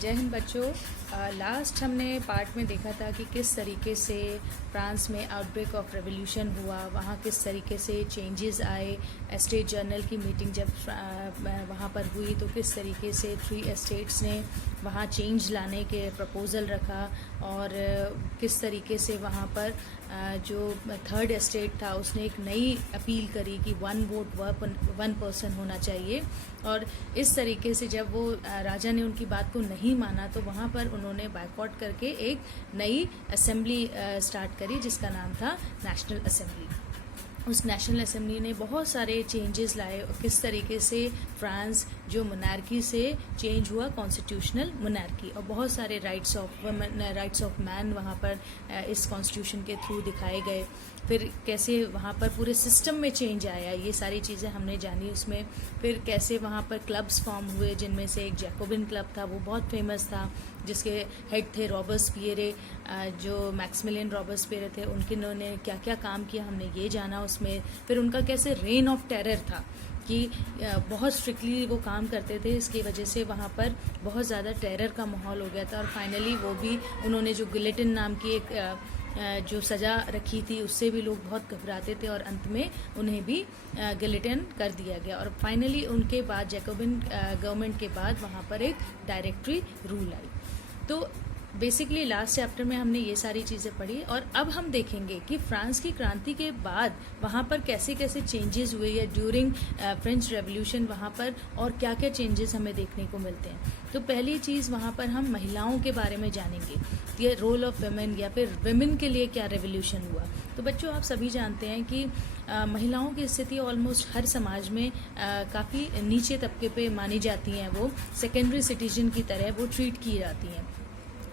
जय हिंद बच्चों। लास्ट हमने पार्ट में देखा था कि किस तरीके से फ्रांस में आउटब्रेक ऑफ रेवोल्यूशन हुआ, वहाँ किस तरीके से चेंजेस आए। एस्टेट जर्नल की मीटिंग जब वहाँ पर हुई तो किस तरीके से 3 एस्टेट्स ने वहाँ चेंज लाने के प्रपोज़ल रखा और किस तरीके से वहाँ पर जो 3rd एस्टेट था उसने एक नई अपील करी कि 1 वोट 1 पर्सन होना चाहिए। और इस तरीके से जब वो राजा ने उनकी बात को नहीं माना तो वहाँ पर उन्होंने बायकॉट करके एक नई असेंबली स्टार्ट करी जिसका नाम था नेशनल असेंबली। उस नेशनल असेंबली ने बहुत सारे चेंजेस लाए और किस तरीके से फ्रांस जो मोनार्की से चेंज हुआ कॉन्स्टिट्यूशनल मोनार्की, और बहुत सारे राइट्स ऑफ मैन वहाँ पर इस कॉन्स्टिट्यूशन के थ्रू दिखाए गए। फिर कैसे वहाँ पर पूरे सिस्टम में चेंज आया, ये सारी चीज़ें हमने जानी उसमें। फिर कैसे वहाँ पर क्लब्स फॉर्म हुए जिनमें से एक जैकोबिन क्लब था, वो बहुत फेमस था, जिसके हेड थे रॉबर्सपियरे, जो मैक्सिमिलियन रॉबर्सपियरे थे। उन्होंने क्या क्या काम किया हमने ये जाना उसमें। फिर उनका कैसे रेन ऑफ टेरर था कि बहुत स्ट्रिक्टली वो काम करते थे, इसकी वजह से वहाँ पर बहुत ज़्यादा टेरर का माहौल हो गया था। और फाइनली वो भी उन्होंने जो गिलेटिन नाम की एक जो सज़ा रखी थी उससे भी लोग बहुत घबराते थे और अंत में उन्हें भी गिलेटिन कर दिया गया। और फाइनली उनके बाद जैकोबिन गवर्नमेंट के बाद वहाँ पर एक डायरेक्टरी रूल आई। तो बेसिकली लास्ट चैप्टर में हमने ये सारी चीज़ें पढ़ी और अब हम देखेंगे कि फ्रांस की क्रांति के बाद वहाँ पर कैसे कैसे चेंजेस हुए या ड्यूरिंग फ्रेंच रेवोल्यूशन वहाँ पर और क्या क्या चेंजेस हमें देखने को मिलते हैं। तो पहली चीज़ वहाँ पर हम महिलाओं के बारे में जानेंगे, ये रोल ऑफ वेमेन या फिर वेमेन के लिए क्या रेवोल्यूशन हुआ। तो बच्चों आप सभी जानते हैं कि महिलाओं की स्थिति ऑलमोस्ट हर समाज में काफ़ी नीचे तबके पे मानी जाती हैं, वो सेकेंडरी सिटीजन की तरह वो ट्रीट की जाती हैं।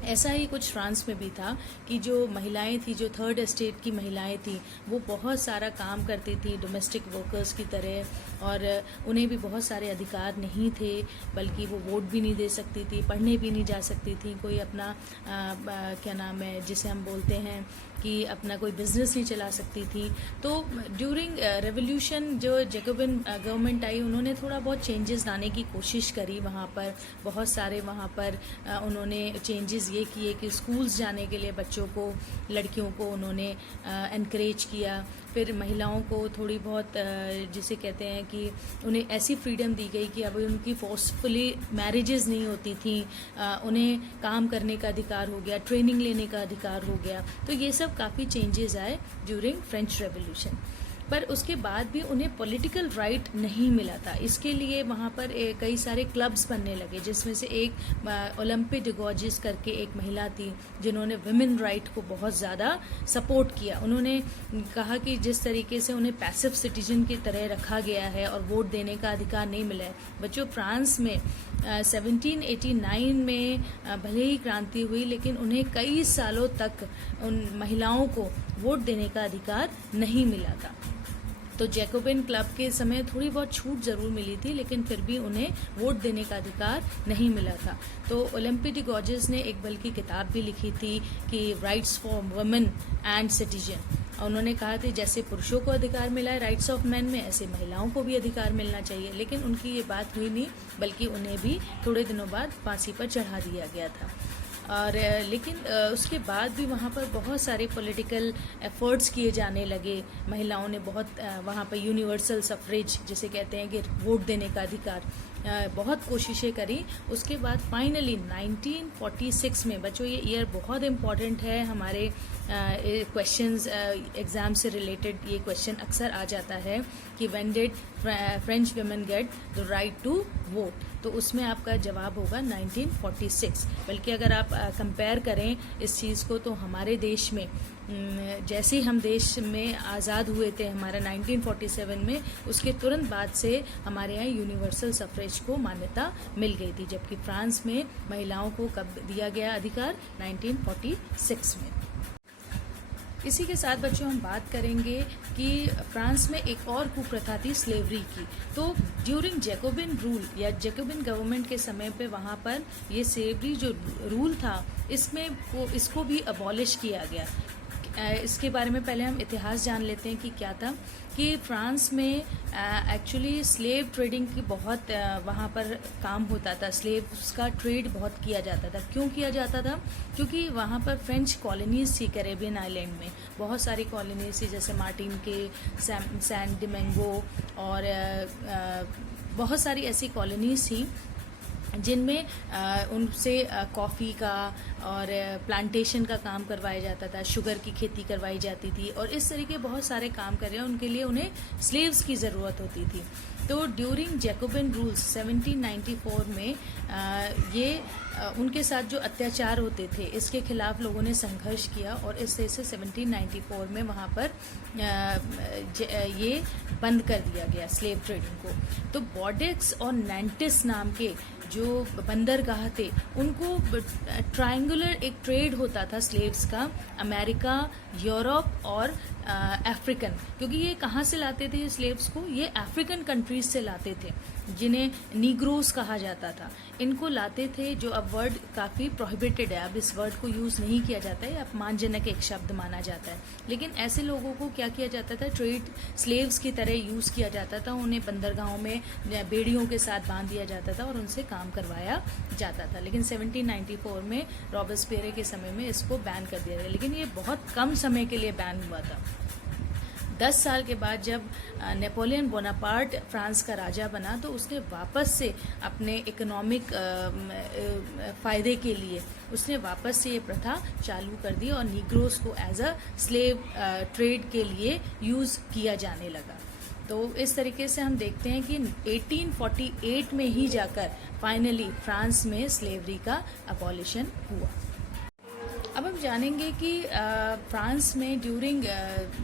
ऐसा ही कुछ फ्रांस में भी था कि जो महिलाएं थी, जो 3rd एस्टेट की महिलाएं थी, वो बहुत सारा काम करती थी डोमेस्टिक वर्कर्स की तरह, और उन्हें भी बहुत सारे अधिकार नहीं थे, बल्कि वो वोट भी नहीं दे सकती थी, पढ़ने भी नहीं जा सकती थी, कोई अपना क्या नाम है जिसे हम बोलते हैं कि अपना कोई बिजनेस नहीं चला सकती थी। तो ड्यूरिंग रेवोल्यूशन जो जैकोबिन गवर्नमेंट आई उन्होंने थोड़ा बहुत चेंजेस लाने की कोशिश करी। वहाँ पर बहुत सारे वहाँ पर उन्होंने चेंजेस ये किए कि स्कूल्स जाने के लिए बच्चों को, लड़कियों को उन्होंने एनकरेज किया। फिर महिलाओं को थोड़ी बहुत जिसे कहते हैं कि उन्हें ऐसी फ्रीडम दी गई कि अब उनकी फोर्सफुली मैरिजेस नहीं होती थी, उन्हें काम करने का अधिकार हो गया, ट्रेनिंग लेने का अधिकार हो गया। तो ये सब काफ़ी चेंजेस आए ड्यूरिंग फ्रेंच रेवोल्यूशन। पर उसके बाद भी उन्हें पॉलिटिकल राइट नहीं मिला था। इसके लिए वहाँ पर कई सारे क्लब्स बनने लगे, जिसमें से एक ओलंपी de Gauges करके एक महिला थी जिन्होंने वुमेन राइट को बहुत ज़्यादा सपोर्ट किया। उन्होंने कहा कि जिस तरीके से उन्हें पैसिव सिटीजन की तरह रखा गया है और वोट देने का अधिकार नहीं मिला है। बच्चों फ्रांस में 1789 में भले ही क्रांति हुई, लेकिन उन्हें कई सालों तक उन महिलाओं को वोट देने का अधिकार नहीं मिला था। तो जैकोबिन क्लब के समय थोड़ी बहुत छूट ज़रूर मिली थी, लेकिन फिर भी उन्हें वोट देने का अधिकार नहीं मिला था। तो ओलंपी de Gauges ने एक बल्कि किताब भी लिखी थी कि rights for women and citizen. उन्होंने कहा था जैसे पुरुषों को अधिकार मिला है राइट्स ऑफ मैन में, ऐसे महिलाओं को भी अधिकार मिलना चाहिए। लेकिन उनकी ये बात हुई नहीं, बल्कि उन्हें भी थोड़े दिनों बाद फांसी पर चढ़ा दिया गया था। और लेकिन उसके बाद भी वहाँ पर बहुत सारे पॉलिटिकल एफर्ट्स किए जाने लगे। महिलाओं ने बहुत वहाँ पर यूनिवर्सल सफरेज जिसे कहते हैं कि वोट देने का अधिकार, बहुत कोशिशें करी। उसके बाद फाइनली 1946 में, बच्चों ये ईयर बहुत इम्पॉर्टेंट है हमारे क्वेश्चंस एग्ज़ाम से रिलेटेड, ये क्वेश्चन अक्सर आ जाता है कि when did French women get the right to vote. तो उसमें आपका जवाब होगा 1946। बल्कि अगर आप कंपेयर करें इस चीज़ को, तो हमारे देश में जैसे ही हम देश में आज़ाद हुए थे हमारा 1947 में, उसके तुरंत बाद से हमारे यहाँ यूनिवर्सल सफरेज को मान्यता मिल गई थी, जबकि फ्रांस में महिलाओं को कब दिया गया अधिकार? 1946 में। इसी के साथ बच्चों हम बात करेंगे कि फ्रांस में एक और कुप्रथा थी स्लेवरी की। तो ड्यूरिंग जैकोबिन रूल या जैकोबिन गवर्नमेंट के समय पे वहाँ पर ये स्लेवरी जो रूल था इसको भी अबॉलिश किया गया। इसके बारे में पहले हम इतिहास जान लेते हैं कि क्या था कि फ्रांस में एक्चुअली स्लेव ट्रेडिंग की बहुत वहाँ पर काम होता था। स्लेव्स का ट्रेड बहुत किया जाता था। क्यों किया जाता था? क्योंकि वहाँ पर फ्रेंच कॉलोनीज थी कैरेबियन आइलैंड में, बहुत सारी कॉलोनीज थी, जैसे मार्टिन के, सैन डिमेंगो और बहुत सारी ऐसी कॉलोनीज थी जिनमें उनसे कॉफ़ी का और प्लांटेशन का काम करवाया जाता था, शुगर की खेती करवाई जाती थी और इस तरीके बहुत सारे काम कर रहे हैं। उनके लिए उन्हें स्लेव्स की ज़रूरत होती थी। तो ड्यूरिंग जैकोबिन रूल्स 1794 में ये उनके साथ जो अत्याचार होते थे इसके खिलाफ लोगों ने संघर्ष किया और इस तरह से 1794 में वहाँ पर ये बंद कर दिया गया स्लेव ट्रेडिंग को। तो बॉडेक्स और नैंटिस नाम के जो बंदरगाह थे उनको ट्रायंगुलर एक ट्रेड होता था स्लेव्स का, अमेरिका, यूरोप और अफ्रीकन, क्योंकि ये कहाँ से लाते थे स्लेव्स को? ये अफ्रीकन कंट्रीज से लाते थे जिन्हें नीग्रोस कहा जाता था। इनको लाते थे, जो अब वर्ड काफ़ी प्रोहिबिटेड है, अब इस वर्ड को यूज़ नहीं किया जाता है, अपमानजनक एक शब्द माना जाता है। लेकिन ऐसे लोगों को क्या किया जाता था? ट्रेड स्लेव्स की तरह यूज़ किया जाता था। उन्हें बंदरगाहों में बेड़ियों के साथ बांध दिया जाता था और उनसे काम करवाया जाता था। लेकिन 1794 में रॉबेस्पियर के समय में इसको बैन कर दिया गया, लेकिन ये बहुत कम समय के लिए बैन हुआ था। 10 साल के बाद जब नेपोलियन बोनापार्ट फ्रांस का राजा बना तो उसने वापस से अपने इकोनॉमिक फ़ायदे के लिए उसने वापस से ये प्रथा चालू कर दी और नीग्रोस को एज अ स्लेव ट्रेड के लिए यूज़ किया जाने लगा। तो इस तरीके से हम देखते हैं कि 1848 में ही जाकर फाइनली फ्रांस में स्लेवरी का अबॉलिशन हुआ। अब हम जानेंगे कि फ्रांस में ड्यूरिंग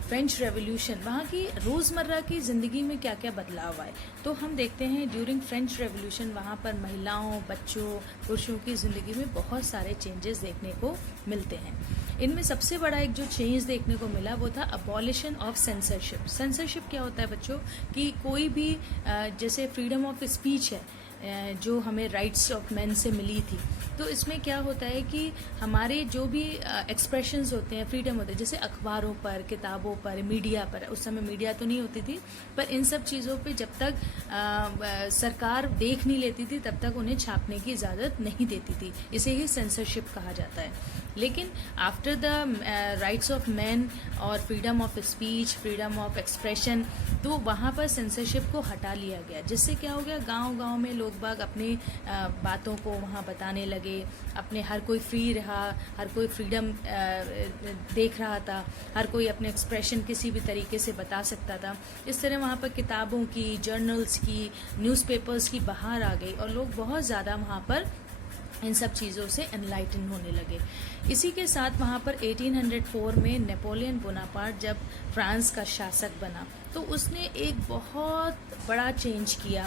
फ्रेंच रेवोल्यूशन वहाँ की रोज़मर्रा की ज़िंदगी में क्या क्या बदलाव आए। तो हम देखते हैं ड्यूरिंग फ्रेंच रेवोल्यूशन वहाँ पर महिलाओं, बच्चों, पुरुषों की ज़िंदगी में बहुत सारे चेंजेस देखने को मिलते हैं। इनमें सबसे बड़ा एक जो चेंज देखने को मिला वो था अबॉलिशन ऑफ सेंसरशिप। सेंसरशिप क्या होता है बच्चों? कि कोई भी जैसे फ्रीडम ऑफ स्पीच है जो हमें राइट्स ऑफ मैन से मिली थी, तो इसमें क्या होता है कि हमारे जो भी एक्सप्रेशंस होते हैं, फ्रीडम होते हैं, जैसे अखबारों पर, किताबों पर, मीडिया पर, उस समय मीडिया तो नहीं होती थी, पर इन सब चीज़ों पे जब तक सरकार देख नहीं लेती थी तब तक उन्हें छापने की इजाज़त नहीं देती थी। इसे ही सेंसरशिप कहा जाता है। लेकिन after the rights of man और freedom of speech, freedom of expression, तो वहाँ पर सेंसरशिप को हटा लिया गया, जिससे क्या हो गया, गांव-गांव में लोग बाग अपनी बातों को वहाँ बताने लगे, अपने हर कोई फ्री रहा, हर कोई फ्रीडम देख रहा था, हर कोई अपने एक्सप्रेशन किसी भी तरीके से बता सकता था। इस तरह वहाँ पर किताबों की, जर्नल्स की, न्यूज़पेपर्स की बहार आ गई और लोग बहुत ज़्यादा वहाँ पर इन सब चीज़ों से एनलाइटन होने लगे। इसी के साथ वहाँ पर 1804 में नेपोलियन बोनापार्ट जब फ्रांस का शासक बना तो उसने एक बहुत बड़ा चेंज किया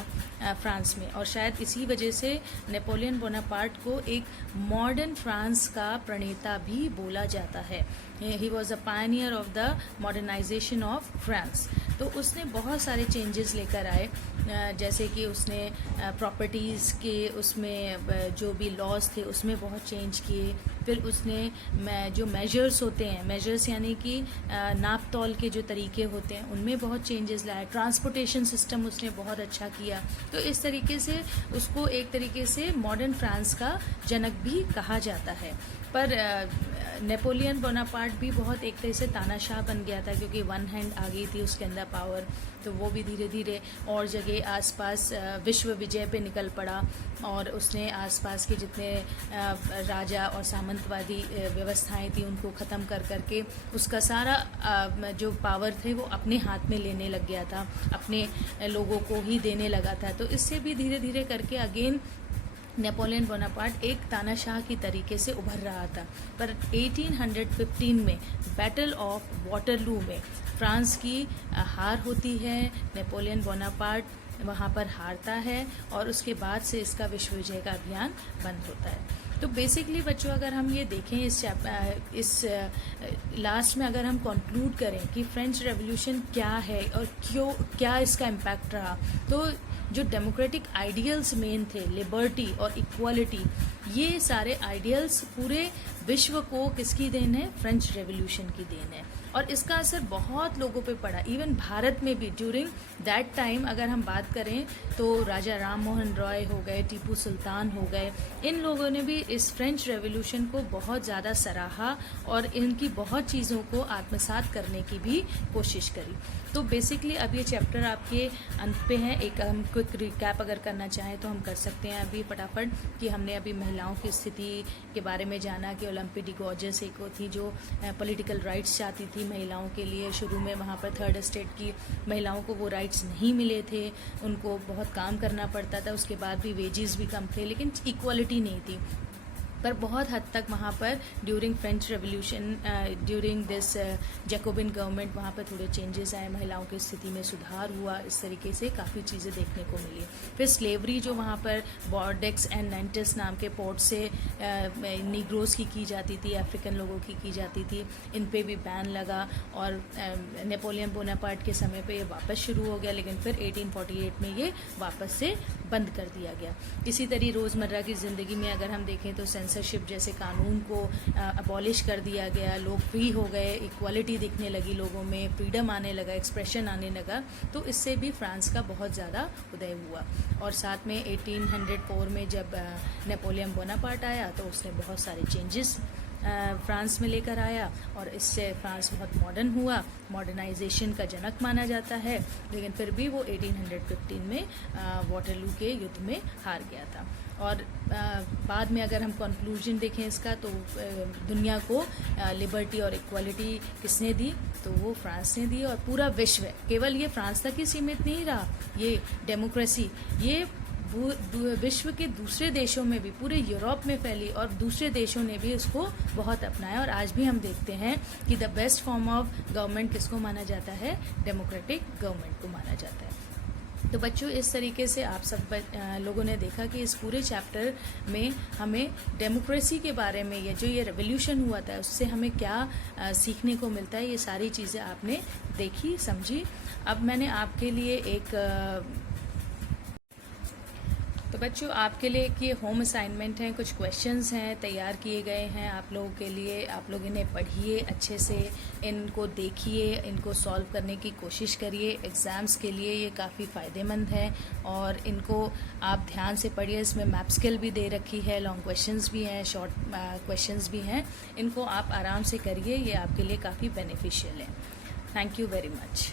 फ्रांस में, और शायद इसी वजह से नेपोलियन बोनापार्ट को एक मॉडर्न फ्रांस का प्रणेता भी बोला जाता है। He was a pioneer of the modernisation of France. तो उसने बहुत सारे चेंजेस लेकर आए, जैसे कि उसने प्रॉपर्टीज़ के उसमें जो भी लॉज थे उसमें बहुत चेंज किए। फिर उसने जो मेजर्स होते हैं, मेजर्स यानी कि नाप तौल के जो तरीके होते हैं उनमें बहुत चेंजेस लाए। ट्रांसपोर्टेशन सिस्टम उसने बहुत अच्छा किया। तो इस तरीके से उसको एक तरीके से मॉडर्न फ्रांस का जनक भी कहा जाता है। पर नेपोलियन बोनापार्ट भी बहुत एक तरह से तानाशाह बन गया था, क्योंकि वन हैंड आ गई थी उसके अंदर पावर, तो वो भी धीरे धीरे और जगह आसपास विश्व विजय पे निकल पड़ा और उसने आसपास के जितने राजा और सामंतवादी व्यवस्थाएं थी उनको ख़त्म कर करके उसका सारा जो पावर थे वो अपने हाथ में लेने लग गया था, अपने लोगों को ही देने लगा था। तो इससे भी धीरे धीरे करके अगेन नेपोलियन बोनापार्ट एक तानाशाह की तरीके से उभर रहा था। पर 1815 में बैटल ऑफ वाटरलू में फ्रांस की हार होती है, नेपोलियन बोनापार्ट वहाँ पर हारता है और उसके बाद से इसका विश्व विजय का अभियान बंद होता है। तो बेसिकली बच्चों अगर हम ये देखें इस लास्ट में अगर हम कंक्लूड करें कि फ्रेंच रेवोल्यूशन क्या है और क्या इसका इम्पैक्ट रहा, तो जो डेमोक्रेटिक आइडियल्स मेन थे, लिबर्टी और इक्वालिटी, ये सारे आइडियल्स पूरे विश्व को किसकी देन है? फ्रेंच रेवोल्यूशन की देन है। और इसका असर बहुत लोगों पे पड़ा, इवन भारत में भी ड्यूरिंग दैट टाइम। अगर हम बात करें तो राजा राम मोहन रॉय हो गए, टीपू सुल्तान हो गए, इन लोगों ने भी इस फ्रेंच रेवोल्यूशन को बहुत ज़्यादा सराहा और इनकी बहुत चीज़ों को आत्मसात करने की भी कोशिश करी। तो बेसिकली अब ये चैप्टर आपके अंत पे है। एक हम क्विक रिकैप अगर करना चाहें तो हम कर सकते हैं अभी फटाफट, कि हमने अभी महिलाओं की स्थिति के बारे में जाना कि ओलंपी डी गॉर्जस एक थी जो पॉलिटिकल राइट्स चाहती थी महिलाओं के लिए। शुरू में वहाँ पर थर्ड स्टेट की महिलाओं को वो राइट्स नहीं मिले थे, उनको बहुत काम करना पड़ता था, उसके बाद भी वेजेस भी कम थे, लेकिन इक्वालिटी नहीं थी। पर बहुत हद तक वहाँ पर during French revolution, during this Jacobian government, वहाँ पर थोड़े चेंजेस आए, महिलाओं की स्थिति में सुधार हुआ, इस तरीके से काफ़ी चीज़ें देखने को मिली। फिर स्लेवरी जो वहाँ पर बॉर्डेक्स एंड नाइंटिस नाम के पोर्ट से निग्रोस की जाती थी, अफ्रीकन लोगों की जाती थी, इन पे भी बैन लगा। और नेपोलियन बोनापार्ट के समय पे ये वापस शुरू हो गया, लेकिन फिर 1848 में ये वापस से बंद कर दिया गया। इसी तरह रोज़मर्रा की ज़िंदगी में अगर हम देखें तो सेंसरशिप जैसे कानून को अबॉलिश कर दिया गया, लोग फ्री हो गए, इक्वालिटी दिखने लगी लोगों में, फ्रीडम आने लगा, एक्सप्रेशन आने लगा। तो इससे भी फ्रांस का बहुत ज़्यादा उदय हुआ। और साथ में 1804 में जब नेपोलियन बोनापार्ट आया तो उसने बहुत सारे चेंजेस फ्रांस में लेकर आया, और इससे फ्रांस बहुत मॉडर्न हुआ, मॉडर्नाइजेशन का जनक माना जाता है। लेकिन फिर भी वो 1815 में वाटरलू के युद्ध में हार गया था। और बाद में अगर हम कंक्लूजन देखें इसका, तो दुनिया को लिबर्टी और इक्वालिटी किसने दी? तो वो फ्रांस ने दी। और पूरा विश्व, केवल ये फ्रांस तक ही सीमित नहीं रहा, ये डेमोक्रेसी ये विश्व के दूसरे देशों में भी, पूरे यूरोप में फैली, और दूसरे देशों ने भी इसको बहुत अपनाया। और आज भी हम देखते हैं कि the best form of government किसको माना जाता है? डेमोक्रेटिक गवर्नमेंट को माना जाता है। तो बच्चों, इस तरीके से आप सब लोगों ने देखा कि इस पूरे चैप्टर में हमें डेमोक्रेसी के बारे में, ये जो ये रेवोल्यूशन हुआ था उससे हमें क्या सीखने को मिलता है, ये सारी चीज़ें आपने देखी, समझी। अब मैंने आपके लिए एक तो बच्चों आपके लिए कि होम असाइनमेंट हैं, कुछ क्वेश्चंस हैं तैयार किए गए हैं आप लोगों के लिए। आप लोग इन्हें पढ़िए अच्छे से, इनको देखिए, इनको सॉल्व करने की कोशिश करिए। एग्ज़ाम्स के लिए ये काफ़ी फ़ायदेमंद है और इनको आप ध्यान से पढ़िए। इसमें मैप स्किल भी दे रखी है, लॉन्ग क्वेश्चंस भी हैं, शॉर्ट क्वेश्चंस भी हैं। इनको आप आराम से करिए, ये आपके लिए काफ़ी बेनिफिशियल है। Thank you very much.